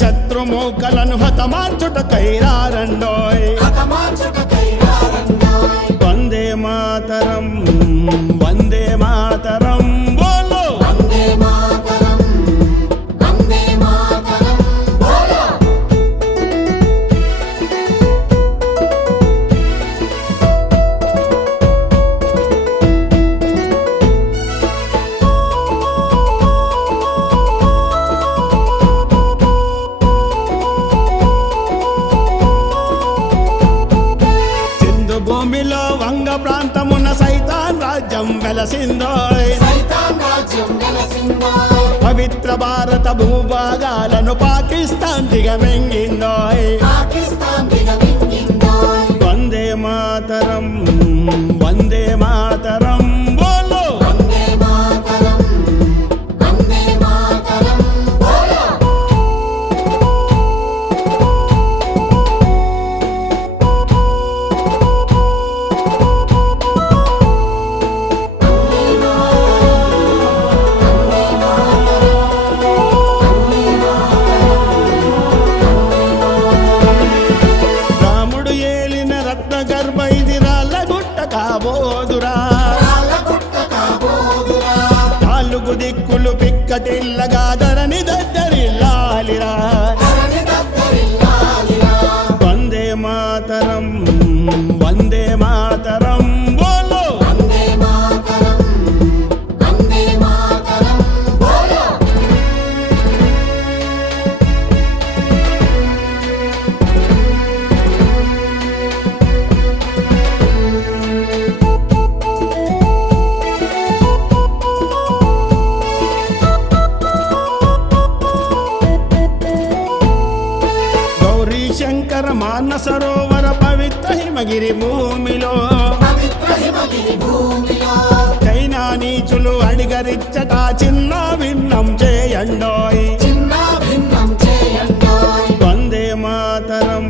శత్రుమూకలను హతమార్చుట కైరారండోయ్. వందే మాతరం వందే మాతరం బోలో. భూమిలో వంగ ప్రాంతమున సైతాన్ రాజ్యం వెలసిందోయ్. పవిత్ర భారత భూభాగాలను పాకిస్తాన్ దిగమింగిందోయ్. వందే మాతరం వందే మాతరం బోలో. గర్భ ఇది రాళ్ళ గుట్ట కాబోదురా. నాలుగు దిక్కులు పిక్కటిల్లగా ధరణి దద్దరిల్లాలిరా. వందే మాతరం వందే మాతరం బోలో. శంకర మానసరోవర పవిత్ర హిమగిరి భూమిలో చైనా నీచులు అడిగరిచ్చట చిన్న భిన్నం చేయండోయ్. వందే మాతరం